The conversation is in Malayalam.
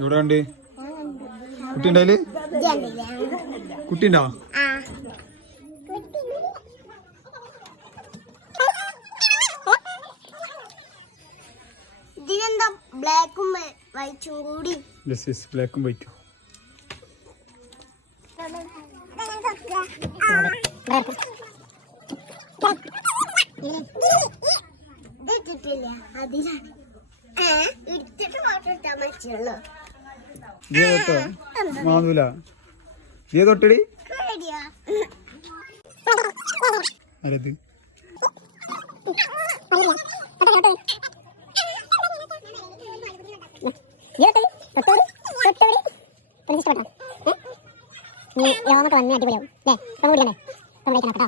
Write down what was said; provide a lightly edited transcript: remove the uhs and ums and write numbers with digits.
ഇവിടെ ഉണ്ട് കുട്ടിയുണ്ടോ അതില്? കുട്ടിയുണ്ടോ? ഇതിനെന്താ ബ്ലാക്കും വൈറ്റും കൂടി? ബ്ലാക്കും വൈറ്റും. മാതൂല നീ തൊട്ടടി ആരത്? യോമൊക്കെ വന്ന് അടിപൊളിയാവും അല്ലേ? ഇപ്പം കൂടിയല്ലേ കേട്ടോ.